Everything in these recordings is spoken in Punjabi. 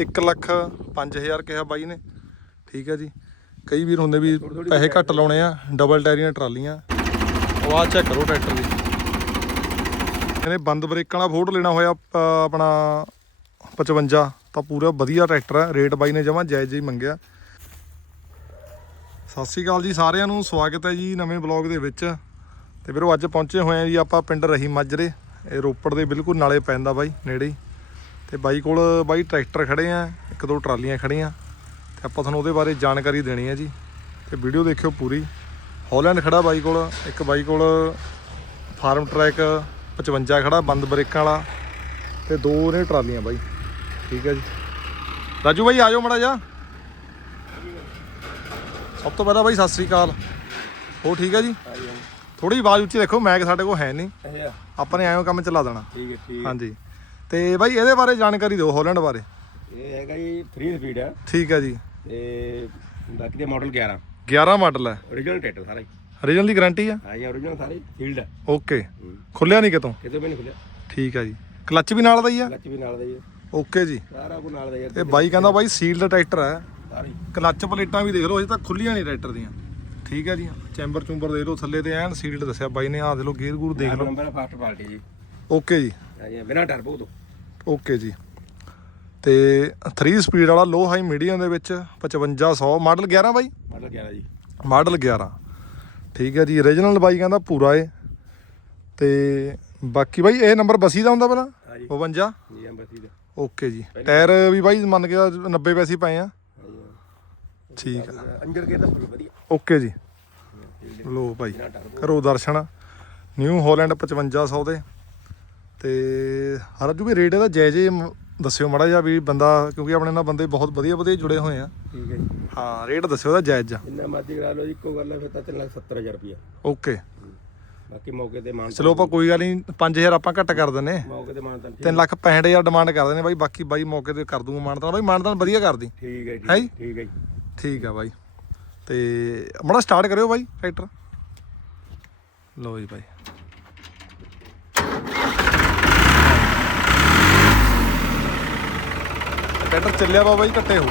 1 ਲੱਖ 5000 ਕਿਹਾ ਬਾਈ ਨੇ। ਠੀਕ ਹੈ ਜੀ। ਕਈ ਵੀਰ ਹੁੰਦੇ ਵੀ ਪੈਸੇ ਘੱਟ ਲਾਉਣੇ ਆ ਡਬਲ ਟਾਇਰੀਆਂ, ਟਰਾਲੀਆਂ। ਉਹ ਆ ਚੈੱਕ ਕਰੋ ਟਰੈਕਟਰ ਦੀ। ਇਹਨੇ ਬੰਦ ਬ੍ਰੇਕਾਂ ਵਾਲਾ ਫੋਟ ਲੈਣਾ ਹੋਇਆ ਆਪਣਾ 55 ਤਾਂ ਪੂਰਾ ਵਧੀਆ ਟਰੈਕਟਰ ਹੈ ਰੇਟ ਬਾਈ ਨੇ ਜਮਾ ਜਾਇਜ਼ ਹੀ ਮੰਗਿਆ। ਸਤਿ ਸ਼੍ਰੀ ਅਕਾਲ ਜੀ ਸਾਰਿਆਂ ਨੂੰ। ਸਵਾਗਤ ਹੈ ਜੀ ਨਵੇਂ ਬਲੌਗ ਦੇ ਵਿੱਚ। ਤੇ ਵੀਰੋ, ਅੱਜ ਪਹੁੰਚੇ ਹੋਏ ਆ ਜੀ ਆਪਾਂ ਪਿੰਡ ਰਹੀ ਮਾਜਰੇ ਇਹ ਰੋਪੜ ਦੇ ਬਿਲਕੁਲ ਨਾਲੇ ਪੈਂਦਾ ਬਾਈ, ਨੇੜੇ ਹੀ। ਤੇ ਬਾਈ ਕੋਲ ਬਾਈ ਟਰੈਕਟਰ ਖੜੇ ਆ ਇੱਕ ਦੋ ਟਰਾਲੀਆਂ ਖੜੀਆਂ ਤੇ ਆਪਾਂ ਤੁਹਾਨੂੰ ਉਹਦੇ ਬਾਰੇ ਜਾਣਕਾਰੀ ਦੇਣੀ ਹੈ ਜੀ। ਤੇ ਵੀਡੀਓ ਦੇਖਿਓ ਪੂਰੀ। ਹਾਲੈਂਡ ਖੜਾ ਬਾਈ ਕੋਲ ਇੱਕ ਬਾਈ ਕੋਲ ਫਾਰਮ ਟਰੈਕ 55 ਖੜਾ ਬੰਦ ਬ੍ਰੇਕਾਂ ਵਾਲਾ ਤੇ ਦੋ ਨੇ ਟਰਾਲੀਆਂ ਬਾਈ। ਠੀਕ ਹੈ ਜੀ। ਰਾਜੂ ਬਾਈ ਆਜੋ ਮੜਾ ਜਾ ਸਭ ਤੋਂ ਪਹਿਲਾਂ ਬਾਈ ਸਤਿ ਸ੍ਰੀ ਅਕਾਲ। ਹੋ ਠੀਕ ਹੈ ਜੀ? ਥੋੜੀ ਆਵਾਜ਼ ਉੱਚੀ ਰੱਖੋ ਮੈਕ ਸਾਡੇ ਕੋਲ ਹੈ ਨਹੀਂ। ਆਪਾਂ ਨੇ ਐਵੇਂ ਕੰਮ ਚਲਾ ਦੇਣਾ। ਠੀਕ ਹੈ ਠੀਕ ਹਾਂਜੀ। ਤੇ ਬਾਈ ਇਹਦੇ ਬਾਰੇ ਜਾਣਕਾਰੀ ਦਿਓ ਹਾਲੈਂਡ ਬਾਰੇ। ਇਹ ਹੈਗਾ ਜੀ 3 ਸਪੀਡ ਹੈ ਠੀਕ ਹੈ ਜੀ। ਤੇ ਬਾਕੀ ਦੇ ਮਾਡਲ 11 11 ਮਾਡਲ ਹੈ। Origignal ਟਰੈਕਟਰ ਸਾਰਾ। ਹੀ ਰੀਜਨਲ ਦੀ ਗਾਰੰਟੀ ਆ? ਹਾਂ ਜੀ origignal ਸਾਰੇ ਫੀਲਡ ਹੈ। ਓਕੇ ਖੁੱਲਿਆ ਨਹੀਂ ਕਿਤੋਂ? ਕਿਤੇ ਵੀ ਨਹੀਂ ਖੁੱਲਿਆ ਠੀਕ ਹੈ ਜੀ। ਕਲੱਚ ਵੀ ਨਾਲ ਦਾ ਹੀ ਆ? ਕਲੱਚ ਵੀ ਨਾਲ ਦਾ ਹੀ ਹੈ ਓਕੇ ਜੀ। ਸਾਰਾ ਕੁਝ ਨਾਲ ਦਾ ਹੀ ਤੇ ਬਾਈ ਕਹਿੰਦਾ ਬਾਈ ਸੀਲਡ ਟਰੈਕਟਰ ਹੈ ਸਾਰੀ। ਕਲੱਚ ਪਲੇਟਾਂ ਵੀ ਦੇਖ ਲਓ ਅਜੇ ਤਾਂ ਖੁੱਲੀਆਂ ਨਹੀਂ ਟਰੈਕਟਰ ਦੀਆਂ। ਠੀਕ ਹੈ ਜੀ। ਚੈਂਬਰ ਚੁੰਬਰ ਦੇਖ ਲਓ ਥੱਲੇ ਤੇ ਐਨ ਸੀਲਡ ਦੱਸਿਆ ਬਾਈ ਨੇ ਆਹ ਦੇਖ ਲਓ ਗੇਅਰ ਗੂਰ ਦੇਖ ਲਓ। ਨੰਬਰ ਫਾਸਟ ਪਾਰਟੀ ਜੀ। ਓਕੇ ਜੀ। ਬਿਨਾ ਟਰਬੋ ਤੋਂ ਓਕੇ ਜੀ। ਤੇ 3 ਸਪੀਡ ਵਾਲਾ ਲੋ ਹਾਈ ਮੀਡੀਅਮ ਦੇ ਵਿੱਚ 5500 ਮਾਡਲ 11 ਬਾਈ? ਮਾਡਲ 11 ਜੀ। ਮਾਡਲ 11 ਠੀਕ ਹੈ ਜੀ origignal ਬਾਈ ਕਹਿੰਦਾ ਪੂਰਾ ਏ। ਤੇ ਬਾਕੀ ਬਾਈ ਇਹ ਨੰਬਰ ਬਸੀ ਦਾ ਹੁੰਦਾ ਪਹਿਲਾਂ? ਹਾਂ ਜੀ 52 ਜੀ ਐਮਬੈਸੀ ਦਾ। ਓਕੇ ਜੀ। ਟਾਇਰ ਵੀ ਬਾਈ ਮੰਨ ਕੇ 90 ਪੈਸੇ ਪਏ ਆ। ਠੀਕ ਆ। ਅੰਜਰ ਕੇ ਤਾਂ ਵਧੀਆ। ਓਕੇ ਜੀ। ਲੋ ਭਾਈ ਕਰੋ ਦਰਸ਼ਨ। ਨਿਊ ਹਾਲੈਂਡ 5500 ਦੇ। ਤੇ ਹਰਜੂ ਵੀ ਰੇਟ ਇਹਦਾ ਜਾਇਜ਼ ਹੀ ਦੱਸਿਓ ਮੜਾ ਜਿਹਾ ਵੀ ਬੰਦਾ ਕਿਉਂਕਿ ਆਪਣੇ ਨਾਲ ਬੰਦੇ ਬਹੁਤ ਵਧੀਆ ਵਧੀਆ ਜੁੜੇ ਹੋਏ ਆ। ਠੀਕ ਹੈ ਜੀ। ਹਾਂ ਰੇਟ ਦੱਸਿਓ ਇਹਦਾ ਜਾਇਜ਼ ਆ ਜਿੰਨਾ ਮਰਜ਼ੀ ਕਰਾ ਲਓ ਜੀ ਇੱਕੋ ਗੱਲ ਹੈ ਫਿਰ ਤਾਂ 370000 ਰੁਪਇਆ ਓਕੇ। ਬਾਕੀ ਮੌਕੇ ਤੇ ਮਾਨ ਚਲੋ ਆਪਾਂ ਕੋਈ ਗੱਲ ਨਹੀਂ 5000 ਆਪਾਂ ਘੱਟ ਕਰ ਦਿੰਨੇ ਮੌਕੇ ਤੇ ਮਾਨ ਤਾਂ 3 ਲੱਖ 65000 ਡਿਮਾਂਡ ਕਰ ਦਿੰਨੇ ਬਾਈ ਬਾਕੀ ਬਾਈ ਮੌਕੇ ਤੇ ਕਰ ਦੂੰਗਾ ਮਾਨਤਾਨ ਬਾਈ ਮਾਨਤਾਨ ਵਧੀਆ ਕਰਦੀ। ਠੀਕ ਹੈ ਜੀ ਜੀ? ਠੀਕ ਹੈ ਜੀ। ਠੀਕ ਆ ਬਾਈ। ਤੇ ਮੜਾ ਸਟਾਰਟ ਕਰਿਓ ਬਾਈ ਟਰੈਕਟਰ ਲਓ ਜੀ ਬਾਈ। ਟਰੈਕਟਰ ਚੱਲਿਆ ਵਾ ਬਾਈ ਘੱਟੇ ਹੋ। ਜੀ।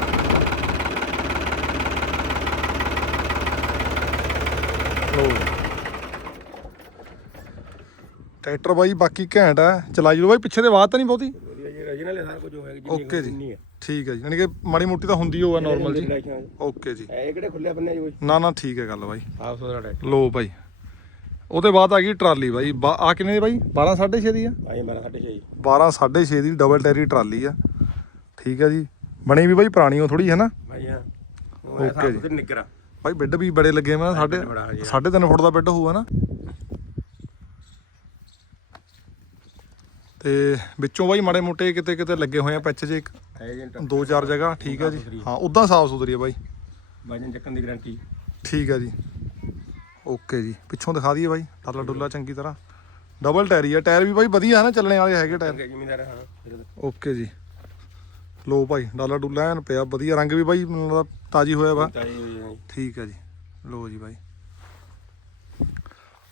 ਟਰੈਕਟਰ ਬਾਈ ਬਾਕੀ ਘੈਂਟ ਆ। ਚਲਾਈ ਲਓ ਬਾਈ ਪਿੱਛੇ ਦੇ ਬਾਤ ਤਾਂ ਨਹੀਂ ਬਹੁਤੀ। ਵਧੀਆ ਜੀ original ਹੈ ਸਾਰਾ ਕੁਝ ਹੋਏਗਾ ਜਿੰਨੀ ਓਕੇ ਜੀ। ਠੀਕ ਹੈ ਜੀ। ਯਾਨੀ ਕਿ ਮਾੜੀ ਮੋਟੀ ਤਾਂ ਹੁੰਦੀ ਹੋਆ ਨਾਰਮਲ ਜੀ। ਇਹ ਓਕੇ ਜੀ। ਕਿਹੜੇ ਖੁੱਲੇ ਬੰਨੇ ਜੀ ਨਾ ਨਾ ਠੀਕ ਹੈ ਗੱਲ ਬਾਈ। ਹਾਫ ਸੋਦਾ ਟਰੈਕਟਰ। ਲੋ ਭਾਈ ਉਹਦੇ ਬਾਅਦ ਆ ਗਈ ਟਰਾਲੀ ਬਾਈ। ਆ ਕਿੰਨੇ ਦੀ ਬਾਈ? 12 6.5 ਦੀ ਆ? ਆਏ ਮੇਰਾ 6.5 ਜੀ। 12 6.5 ਦੀ ਡਬਲ ਟੈਰੀ ਟਰਾਲੀ ਆ। ਠੀਕ ਹੈ ਜੀ। ਬਣੀ ਵੀ ਬਾਈ ਪੁਰਾਣੀ ਉਹ ਥੋੜੀ ਹੈ ਨਾ? ਭਾਈ ਹਾਂ। ਓਕੇ ਓਕੇ ਜੀ। ਜੀ ਨਿਕਰਾ। ਬਾਈ ਬੈੱਡ ਵੀ ਬੜੇ ਲੱਗੇ ਮੈਂ ਬੜਾ ਹਾਂਜੀ। ਸਾਢੇ ਤਿੰਨ ਫੁੱਟ ਦਾ ਬੈੱਡ ਹੋਊਗਾ ਨਾ। ਤੇ ਵਿੱਚੋਂ ਬਾਈ ਮਾੜੇ ਮੋਟੇ ਕਿਤੇ ਕਿਤੇ ਲੱਗੇ ਹੋਏ ਆ ਪੈਚ ਜੇ ਇੱਕ। ਏਜੰਟ ਦੋ ਚਾਰ ਜਗ੍ਹਾ ਠੀਕ ਹੈ ਜੀ। ਹਾਂ ਉਦਾਂ ਸਾਫ਼ ਸੁਥਰੀ ਆ ਬਾਈ। ਵਜਨ ਚੱਕਣ ਦੀ ਗਾਰੰਟੀ ਠੀਕ ਹੈ ਜੀ। ਓਕੇ ਜੀ। ਪਿੱਛੋਂ ਦਿਖਾ ਦਈਏ ਬਾਈ। ਡਾਲਾ ਡੁੱਲਾ ਚੰਗੀ ਤਰ੍ਹਾਂ। ਡਬਲ ਟਾਇਰ ਆ। ਟਾਇਰ ਵੀ ਬਾਈ ਵਧੀਆ ਹੈ ਨਾ ਚੱਲਣੇ ਵਾਲੇ ਹੈਗੇ ਟਾਇਰ ਜ਼ਿਮੀਦਾਰ ਹਾਂ। ਓਕੇ ਜੀ। ਲੋ ਭਾਈ ਡਾਲਾ ਡੁੱਲਾ ਐਨ ਪਿਆ ਵਧੀਆ ਰੰਗ ਵੀ ਬਾਈ ਮੈਨੂੰ ਲੱਗਦਾ ਤਾਜੀ ਹੋਇਆ ਵਾ। ਹੋਈ ਹੈ। ਠੀਕ ਹੈ ਜੀ। ਲੋ ਜੀ ਬਾਈ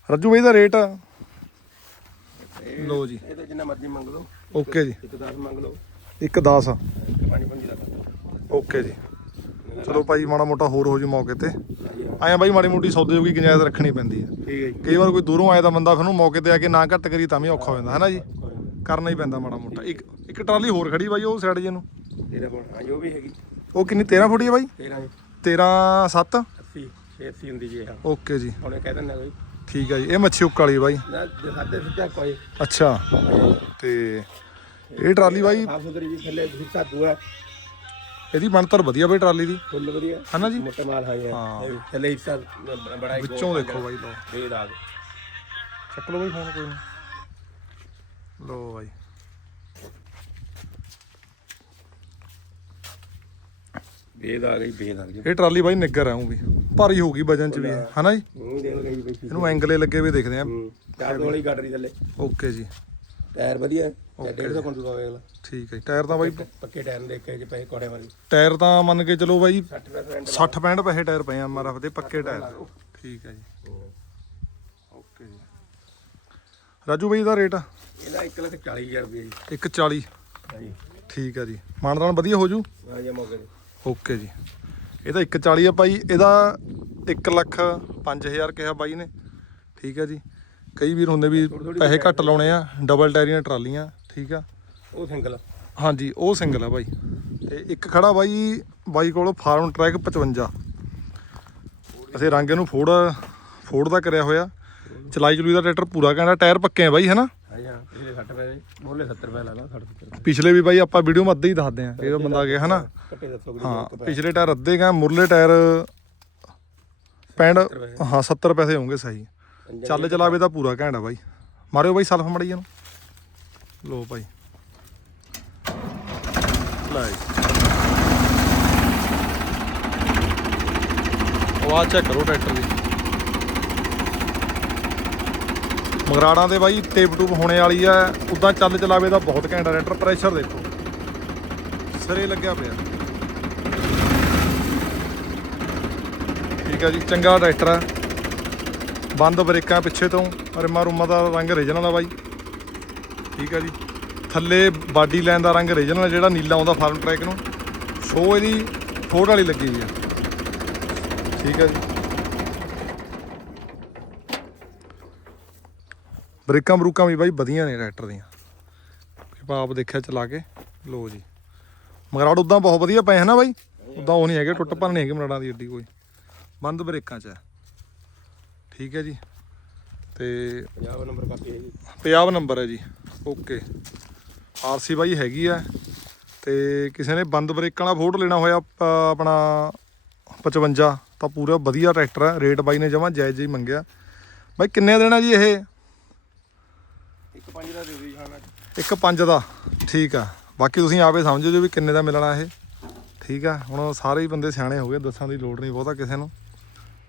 ਰੱਜੂ ਬਾਈ ਦਾ ਰੇਟ? ਲਓ ਜੀ। ਇਹ ਤਾਂ ਜਿੰਨਾ ਮਰਜ਼ੀ ਮੰਗ ਲਓ। ਓਕੇ ਜੀ। ਇੱਕ 10 ਮੰਗ ਲਓ। 1 10 ਇੱਕ 5 5 ਦਾ ਓਕੇ ਜੀ। ਚਲੋ ਭਾਈ ਮਾੜਾ ਮੋਟਾ ਹੋਰ ਹੋ ਜੂ ਮੌਕੇ ਤੇ। ਆਇਆ ਬਾਈ ਮਾੜੀ ਮੋਟੀ ਸੌਦੇ ਜੋਗੀ ਗੁੰਜਾਇਸ਼ ਰੱਖਣੀ ਪੈਂਦੀ ਹੈ ਠੀਕ ਹੈ ਜੀ। ਕਈ ਵਾਰ ਕੋਈ ਦੂਰੋਂ ਆਇਆ ਤਾਂ ਬੰਦਾ ਫਿਰ ਉਹਨੂੰ ਮੌਕੇ ਤੇ ਆ ਕੇ ਨਾ ਘੱਟ ਕਰੀ ਤਾਂ ਵੀ ਔਖਾ ਹੋ ਜਾਂਦਾ ਹੈ ਨਾ ਜੀ ਕਰਨਾ ਹੀ ਪੈਂਦਾ ਮਾੜਾ ਮੋਟਾ। ਇੱਕ ਇੱਕ ਟਰਾਲੀ ਹੋਰ ਖੜੀ ਬਾਈ ਉਹ ਸਾਈਡ ਜੇ ਨੂੰ ਤੇਰਾ ਕੋਲ ਹਾਂ ਜੋ ਵੀ ਹੈਗੀ। ਉਹ ਕਿੰਨੀ 13 ਫੁੱਟੀ ਹੈ ਬਾਈ? 13 ਜੀ। 13 7 80 680 ਹੁੰਦੀ ਜੀ ਹਾਂ ਓਕੇ ਜੀ। ਹੁਣੇ ਕਹਿ ਦਿੰਦਾ ਕੋਈ ਠੀਕ ਹੈ ਜੀ। ਇਹ ਮੱਛੀ ਉੱਕ ਵਾਲੀ ਬਾਈ। ਨਾ ਜੇ ਸਾਡੇ ਸਿੱਧਾ ਕੋਈ। ਅੱਛਾ। ਤੇ ਇਹ ਟਰਾਲੀ ਬਾਈ? ਸਾਫ਼ ਸੁਥਰੀ ਵੀ ਥੱਲੇ ਹਿੱਸਾ ਦੂਆ ਇਹਦੀ ਬਣਤਰ ਵਧੀਆ ਬਾਈ ਟਰਾਲੀ ਦੀ। ਫੁੱਲ ਵਧੀਆ। ਹੈ ਨਾ ਜੀ? ਮੋਟਾ ਮਾਲ ਹੈ। ਹਾਂ। ਥੱਲੇ ਹਿੱਸਾ ਬੜਾ ਵਿੱਚੋਂ ਦੇਖੋ ਬਾਈ ਲੋ ਇਹ ਦਾਗ ਚੱਕ ਲਓ ਬਾਈ ਫੋਨ ਕੋਈ ਨਹੀਂ ਲੋ ਬਾਈ। ਬੇਦ ਆ ਗਈ ਬੇਦ ਆ ਗਈ। ਇਹ ਟਰਾਲੀ ਬਾਈ ਨਿੱਗਰ ਆਉਂਗੀ ਭਾਰੀ ਹੋਊਗੀ ਵਜਨ ਚ ਵੀ ਹੈ ਨਾ ਜੀ? ਮੂੰਹ ਦੇਣ ਗਈ ਬਈ। ਇਹਨੂੰ ਐਂਗਲੇ ਲੱਗੇ ਵੀ ਦੇਖਦੇ ਆ। ਹੂੰ ਚਾਰ ਵਾਲੀ ਗੱਡਰੀ ਥੱਲੇ। ਓਕੇ ਜੀ। ਟਾਇਰ ਵਧੀਆ ਤੇ 150 ਕੁਇੰਟਲ ਦਾ ਹੋਏਗਾ ਠੀਕ ਹੈ ਜੀ। ਟਾਇਰ ਤਾਂ ਬਾਈ ਪੱਕੇ ਟਾਇਰ ਨੂੰ ਦੇਖ ਜੇ ਪੈਸੇ ਕੋੜੇ ਵਾਲੀ। ਟਾਇਰ ਤਾਂ ਮੰਨ ਕੇ ਚਲੋ ਬਾਈ 60% 60 65 ਪੈਸੇ ਟਾਇਰ ਪਏ ਆ ਮਾਰਾ ਦੇ ਪੱਕੇ ਟਾਇਰ। ਠੀਕ ਹੈ ਜੀ। ਓਕੇ ਜੀ। ਰਾਜੂ ਬਾਈ ਦਾ ਰੇਟ? ਇਹਦਾ 1 ਲੱਖ 40000 ਰੁਪਏ ਜੀ। 140 ਹਾਂਜੀ। ਠੀਕ ਆ ਜੀ। ਮਾਨਦਾਨ ਵਧੀਆ ਹੋ ਜੂ? ਹਾਂ ਜੀ ਮੌਕੇ ਤੇ। ਓਕੇ ਜੀ। ਇਹ ਤਾਂ 140 ਆ ਭਾਈ ਇਹਦਾ 1 ਲੱਖ 5000 ਕਿਹਾ ਬਾਈ ਨੇ। ਠੀਕ ਆ ਜੀ। ਕਈ ਵੀਰ ਹੁੰਦੇ ਵੀ ਪੈਸੇ ਘੱਟ ਲਾਉਣੇ ਆ ਡਬਲ ਟਾਇਰੀਆਂ ਟਰਾਲੀਆਂ ਠੀਕ ਆ। ਉਹ ਸਿੰਗਲ ਹਾਂਜੀ ਉਹ ਸਿੰਗਲ ਆ ਬਾਈ। ਤੇ ਇੱਕ ਖੜਾ ਬਾਈ ਬਾਈ ਕੋਲ ਫਾਰਮ ਟਰੈਕ 55 ਅਸੀਂ ਰੰਗ ਇਹਨੂੰ ਫੋੜ ਫੋੜ ਦਾ ਕਰਿਆ ਹੋਇਆ। ਚਲਾਈ ਚਲੂਈ ਦਾ ਟਰੈਕਟਰ ਪੂਰਾ ਕਹਿੰਦਾ ਟਾਇਰ ਪੱਕੇ ਆ ਬਾਈ ਹਨਾ ਪਿਛਲੇ 60 ਰੁਪਏ ਦੇ ਮੋਲੇ 70 ਰੁਪਏ ਲਾ ਲਾ 60 70 ਰੁਪਏ ਪਿਛਲੇ ਵੀ ਬਾਈ ਆਪਾਂ ਵੀਡੀਓ ਮੱਦੇ ਹੀ ਦੱਸਦੇ ਆ ਜਿਹੜਾ ਬੰਦਾ ਗਿਆ ਹਨਾ? ਘੱਟੇ ਦੱਸੋ ਕਿ ਹਾਂ ਪਿਛਲੇ ਟਾਇਰ ਅੱਧੇ ਗਏ ਮੁਰਲੇ ਟਾਇਰ 65 ਹਾਂ 70 ਪੈਸੇ ਹੋਣਗੇ ਸਹੀ। ਚੱਲ ਚਲਾਵੇ ਤਾਂ ਪੂਰਾ ਘੈਂਟ ਆ ਬਾਈ। ਮਾਰਿਓ ਬਾਈ ਸਲਫ ਮੜੀ ਨੂੰ ਲੋ ਭਾਈ ਲੈ। ਆਵਾਜ਼ ਚੈੱਕ ਕਰੋ ਟਰੈਕਟਰ ਦੀ। ਮਗਰਾੜਾਂ ਦੇ ਬਾਈ ਟੇਪ ਟੂਪ ਹੋਣੇ ਵਾਲੀ ਆ। ਉਦਾਂ ਚੱਲ ਚਲਾਵੇ ਦਾ ਬਹੁਤ ਘੈਂਟ ਆ ਟਰੈਕਟਰ ਪ੍ਰੈਸ਼ਰ ਦੇਖੋ। ਸਿਰੇ ਲੱਗਿਆ ਪਿਆ। ਠੀਕ ਆ ਜੀ, ਚੰਗਾ ਟਰੈਕਟਰ ਆ। ਬੰਦ ਬ੍ਰੇਕਾਂ ਪਿੱਛੇ ਤੋਂ, ਰਿਮਾ ਰੁਮਾ ਦਾ ਰੰਗ ਰੀਜਨਲ ਆ ਬਾਈ। ਠੀਕ ਆ ਜੀ, ਥੱਲੇ ਬਾਡੀ ਲਾਈਨ ਦਾ ਰੰਗ ਰੀਜਨਲ ਜਿਹੜਾ ਨੀਲਾ ਆਉਂਦਾ ਫਾਰਮ ਟਰੈਕ ਨੂੰ। ਸ਼ੋ ਇਹਦੀ ਫੋੜ ਵਾਲੀ ਲੱਗੀ ਹੋਈ ਆ। ਠੀਕ ਆ ਜੀ। ਬ੍ਰੇਕਾਂ ਬਰੂਕਾਂ ਵੀ ਬਾਈ ਵਧੀਆ ਨੇ ਟਰੈਕਟਰ ਦੀਆਂ। ਆਪਾਂ ਆਪ ਦੇਖਿਆ ਚਲਾ ਕੇ ਲੋ ਜੀ। ਮਗਰਾੜ ਉਦਾਂ ਬਹੁਤ ਵਧੀਆ ਪਏ ਹਨਾ ਬਾਈ? ਉਦਾਂ ਉਹ ਨਹੀਂ ਹੈਗੇ ਟੁੱਟ ਭੰਨ ਨਹੀਂ ਹੈਗੇ ਮਗਰਾੜਾਂ ਦੀ ਏਡੀ ਕੋਈ। ਬੰਦ ਬ੍ਰੇਕਾਂ 'ਚ ਹੈ ਠੀਕ ਹੈ ਜੀ। ਤੇ 50 ਨੰਬਰ ਕਾਪੀ ਹੈ ਜੀ। ਪੰਜਾਬ ਨੰਬਰ ਹੈ ਜੀ। ਓਕੇ। ਆਰਸੀ ਬਾਈ ਹੈਗੀ ਆ। ਤੇ ਕਿਸੇ ਨੇ ਬੰਦ ਬ੍ਰੇਕਾਂ ਵਾਲਾ ਫੋਟ ਲੈਣਾ ਹੋਇਆ ਆਪਣਾ 55 ਤਾਂ ਪੂਰਾ ਵਧੀਆ ਟਰੈਕਟਰ ਹੈ ਰੇਟ ਬਾਈ ਨੇ ਜਮਾ ਜਾਇਜ਼ ਹੀ ਮੰਗਿਆ। ਬਾਈ ਕਿੰਨੇ ਦੇਣਾ ਜੀ ਇਹ? ਪੰਜ ਦਾ ਦੇ ਦੇ ਖਾਣਾ। ਇੱਕ ਪੰਜ ਦਾ, ਠੀਕ ਆ। ਬਾਕੀ ਤੁਸੀਂ ਆਪੇ ਸਮਝੋ ਜੋ ਵੀ ਕਿੰਨੇ ਦਾ ਮਿਲਣਾ ਇਹ। ਠੀਕ ਆ, ਹੁਣ ਸਾਰੇ ਹੀ ਬੰਦੇ ਸਿਆਣੇ ਹੋ ਗਏ ਦੱਸਾਂ ਦੀ ਲੋੜ ਨਹੀਂ ਬਹੁਤਾ ਕਿਸੇ ਨੂੰ।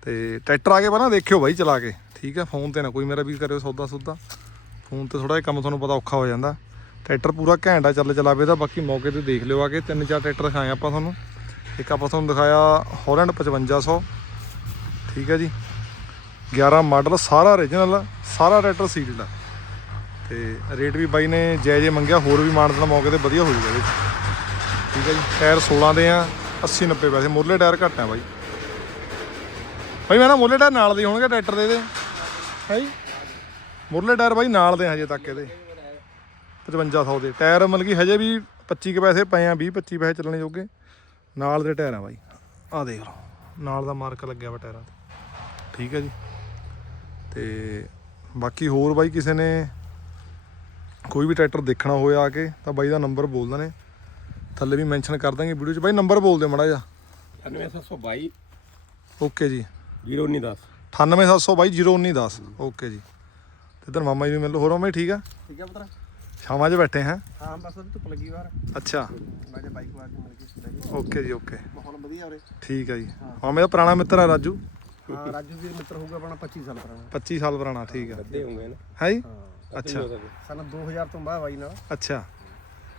ਤੇ ਟਰੈਕਟਰ ਆ ਕੇ ਪਹਿਲਾਂ ਦੇਖਿਓ ਬਾਈ ਚਲਾ ਕੇ। ਠੀਕ ਆ, ਫੋਨ ਤੇ ਨਾ ਕੋਈ ਮੇਰਾ ਵੀ ਕਰਿਓ ਸੌਦਾ ਸੁਦਾ ਫੋਨ ਤੇ ਥੋੜਾ ਜਿਹਾ ਕੰਮ ਤੁਹਾਨੂੰ ਪਤਾ ਔਖਾ ਹੋ ਜਾਂਦਾ। ਟਰੈਕਟਰ ਪੂਰਾ ਘੈਂਟ ਚੱਲ ਚਲਾਵੇ ਦਾ ਬਾਕੀ ਮੌਕੇ ਤੇ ਦੇਖ ਲਿਓ ਆ ਕੇ। ਤਿੰਨ ਚਾਰ ਟਰੈਕਟਰ ਦਿਖਾਏ ਆਪਾਂ ਤੁਹਾਨੂੰ। ਇੱਕ ਆਪਾਂ ਤੁਹਾਨੂੰ ਦਿਖਾਇਆ ਹੌਲੈਂਡ 5500 ਠੀਕ ਹੈ ਜੀ। 11 ਮਾਡਲ, ਸਾਰਾ origignal ਸਾਰਾ ਟਰੈਕਟਰ ਸੀਲਡ ਆ। ਤੇ ਰੇਟ ਵੀ ਬਾਈ ਨੇ ਜਾਇਜ਼ ਹੀ ਮੰਗਿਆ, ਹੋਰ ਵੀ ਮਾਨਦਨਾ ਮੌਕੇ ਤੇ ਵਧੀਆ ਹੋ ਜਾਊਗਾ ਇਹਦੇ 'ਚ। ਠੀਕ ਹੈ ਜੀ, ਟਾਇਰ 16 ਦੇ ਆ 80 90 ਪੈਸੇ, ਮੁਰਲੇ ਟਾਇਰ ਘੱਟ ਆ ਬਾਈ। ਬਾਈ, ਮੈਂ ਨਾ ਮੁਰਲੇ ਟਾਇਰ ਨਾਲ ਦੇ ਹੋਣਗੇ ਟਰੈਕਟਰ ਦੇ ਇਹਦੇ। ਹੈ ਜੀ? ਮੁੱਢਲੇ ਟਾਇਰ ਬਾਈ ਨਾਲ ਦੇ ਆ ਹਜੇ ਤੱਕ ਇਹਦੇ। 5500 ਦੇ। ਟਾਇਰ ਮਤਲਬ ਕਿ ਹਜੇ ਵੀ 25 ਕੁ ਪੈਸੇ ਪਏ ਆ 20 25 ਪੈਸੇ ਚੱਲਣੇ ਜੋਗੇ। ਨਾਲ ਦੇ ਟਾਇਰ ਆ ਬਾਈ। ਆ ਦੇਖ ਲਓ, ਨਾਲ ਦਾ ਮਾਰਕ ਲੱਗਿਆ ਵਾ ਟਾਇਰਾਂ ਤੇ। ਠੀਕ ਹੈ ਜੀ। ਤੇ ਬਾਕੀ ਹੋਰ ਬਾਈ ਕਿਸੇ ਨੇ ਕੋਈ ਵੀ ਟਰੈਕਟਰ ਦੇਖਣਾ ਹੋਇਆ ਆ ਕੇ ਤਾਂ ਬਾਈ ਦਾ ਨੰਬਰ ਬੋਲ ਦਨੇ ਥੱਲੇ ਵੀ ਮੈਂਸ਼ਨ ਕਰ ਦਾਂਗੇ ਵੀਡੀਓ 'ਚ। ਬਾਈ ਨੰਬਰ ਬੋਲ ਦਿਓ ਮੜਾ ਜਾ 9722 ਓਕੇ ਜੀ। 0910 98722 ਓਕੇ ਜੀ। ਤੇ ਇਧਰ ਮਾਮਾ ਜੀ ਨੂੰ ਮਿਲ ਲਓ। ਹੋਰ ਮਾਮਾ ਜੀ ਠੀਕ ਆ? ਠੀਕ ਹੈ ਪੁੱਤਰ। ਸ਼ਾਮਾਂ 'ਚ ਬੈਠੇ ਹੈ? ਹਾਂ ਬਸ ਧੁੱਪ ਲੱਗੀ ਬਾਹਰ। ਅੱਛਾ। ਮੈਂ ਜੇ ਬਾਈਕ ਵਾਰ ਮਿਲ ਕੇ ਓਕੇ ਜੀ ਓਕੇ। ਮਾਹੌਲ ਵਧੀਆ ਉਰੇ। ਠੀਕ ਆ ਜੀ। ਮਾਮੇ ਦਾ ਪੁਰਾਣਾ ਮਿੱਤਰ ਆ ਰਾਜੂ। ਹਾਂ ਰਾਜੂ ਵੀਰ ਮਿੱਤਰ ਹੋਊਗਾ ਆਪਣਾ 25 ਸਾਲ ਪੁਰਾਣਾ। 25 ਸਾਲ ਪੁਰਾਣਾ ਠੀਕ ਆ। ਅੱਧੇ ਹੋਣਗੇ ਨਾ। ਹੈ ਜੀ? ਹਾਂ। ਅੱਛਾ। ਸਨ 2000 ਤੋਂ ਬਾਅਦ ਬਾਈ ਨਾਲ। ਅੱਛਾ।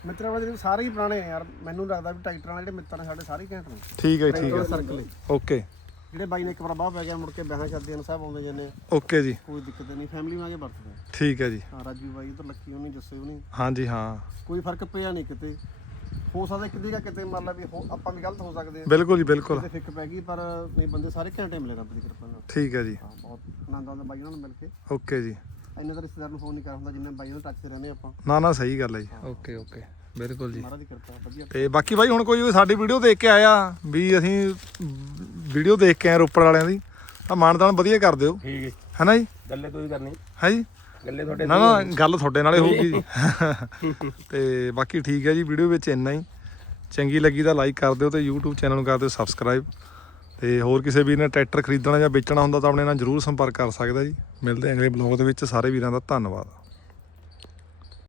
ਮਿੱਤਰਾਂ ਵਾਲੇ ਜਿਹੜੇ ਸਾਰੇ ਹੀ ਪੁਰਾਣੇ ਨੇ ਯਾਰ ਮੈਨੂੰ ਲੱਗਦਾ ਵੀ ਟਰੈਕਟਰਾਂ ਵਾਲੇ ਜਿਹੜੇ ਮਿੱਤਰ ਨੇ ਸਾਡੇ ਸਾਰੇ ਘੈਂਟ ਨੇ। ਠੀਕ ਹੈ ਜੀ, ਠੀਕ ਹੈ ਸਰਕਲ ਓਕੇ। ਜਿਹੜੇ ਬਾਈ ਨੇ ਇੱਕ ਵਾਰ ਬਾਹ ਪੈ ਗਿਆ ਮੁੜ ਕੇ ਵਿਆਹਾਂ ਸ਼ਾਦੀਆਂ ਨੂੰ ਸਭ ਆਉਂਦੇ ਜਾਂਦੇ ਆ। ਓਕੇ ਜੀ। ਕੋਈ ਦਿੱਕਤ ਨਹੀਂ ਫੈਮਿਲੀ ਵਾਂਗੇ ਵਰਤਦੇ ਆ। ਠੀਕ ਹੈ ਜੀ। ਹਾਂ ਰਾਜੂ ਬਾਈ ਉਧਰ ਲੱਕੀ ਉਹਨੇ ਜੱਸੇ ਉਹਨੇ ਹਾਂਜੀ ਹਾਂ। ਕੋਈ ਫ਼ਰਕ ਪਿਆ ਨਹੀਂ ਕਿਤੇ। ਹੋ ਸਕਦਾ ਕਿਤੇ ਦਾ ਕਿਤੇ ਮੰਨ ਲਾ ਵੀ ਹੋ- ਆਪਾਂ ਵੀ ਗਲਤ ਹੋ ਸਕਦੇ ਆ। ਬਿਲਕੁਲ ਜੀ ਬਿਲਕੁਲ। ਕਿਤੇ ਫਿੱਕ ਪੈ ਗਈ ਪਰ ਨਹੀਂ ਬੰਦੇ ਸਾਰੇ ਘੰਟੇ ਮਿਲੇ ਰੱਬ ਦੀ ਕਿਰਪਾ ਨਾਲ। ਠੀਕ ਹੈ ਜੀ। ਹਾਂ ਬਹੁਤ ਆਨੰਦ ਆਉਂਦਾ ਬਾਈ ਉਹਨਾਂ ਨੂੰ ਮਿਲ ਕੇ। ਓਕੇ ਜੀ। ਇੰਨੇ ਤਾਂ ਰਿਸ਼ਤੇਦਾਰ ਨੂੰ ਫੋਨ ਨਹੀਂ ਕਰ ਹੁੰਦਾ ਜਿੰਨੇ ਬਾਈ ਨਾਲ ਟੱਚ ਤੇ ਰਹਿੰਦੇ ਆਪਾਂ। ਨਾ ਨਾ ਸਹੀ ਗੱਲ ਹੈ ਜੀ। ਓਕੇ ਓਕੇ ਬਿਲਕੁਲ ਜੀ। ਮਹਾਰਾਜ ਦੀ ਕਿਰਪਾ ਵਧੀਆ। ਤੇ ਬਾਕੀ ਬਾਈ ਹੁਣ ਕੋਈ ਸਾਡੀ ਵੀਡੀਓ ਦੇਖ ਕੇ ਆਇਆ ਵੀ ਅਸੀਂ ਵੀਡੀਓ ਦੇਖ ਕੇ ਆਏ ਰੋਪੜ ਵਾਲਿਆਂ ਦੀ ਤਾਂ ਮਾਨਦਾਨ ਵਧੀਆ ਕਰ ਦਿਓ। ਠੀਕ ਹੈ ਹੈਨਾ ਜੀ? ਗੱਲੇ ਕੋਈ ਕਰਨੀ ਹੈ ਜੀ? ਗੱਲੇ ਤੁਹਾਡੇ ਨਾ ਨਾ ਗੱਲ ਤੁਹਾਡੇ ਨਾਲੇ ਹੋਊਗੀ ਜੀ। ਤੇ ਬਾਕੀ ਠੀਕ ਹੈ ਜੀ ਵੀਡੀਓ ਵਿੱਚ ਇੰਨਾ ਹੀ। ਚੰਗੀ ਲੱਗੀ ਤਾਂ ਲਾਈਕ ਕਰ ਦਿਓ ਤੇ YouTube ਚੈਨਲ ਨੂੰ ਕਰ ਦਿਓ ਸਬਸਕ੍ਰਾਈਬ ਤੇ ਹੋਰ ਕਿਸੇ ਵੀਰ ਨੇ ਟਰੈਕਟਰ ਖਰੀਦਣਾ ਜਾਂ ਵੇਚਣਾ ਹੁੰਦਾ ਤਾਂ ਆਪਣੇ ਨਾਲ ਜਰੂਰ ਸੰਪਰਕ ਕਰ ਸਕਦਾ ਜੀ। ਮਿਲਦੇ ਅਗਲੇ ਬਲੌਗ ਦੇ ਵਿੱਚ। ਸਾਰੇ ਵੀਰਾਂ ਦਾ ਧੰਨਵਾਦ।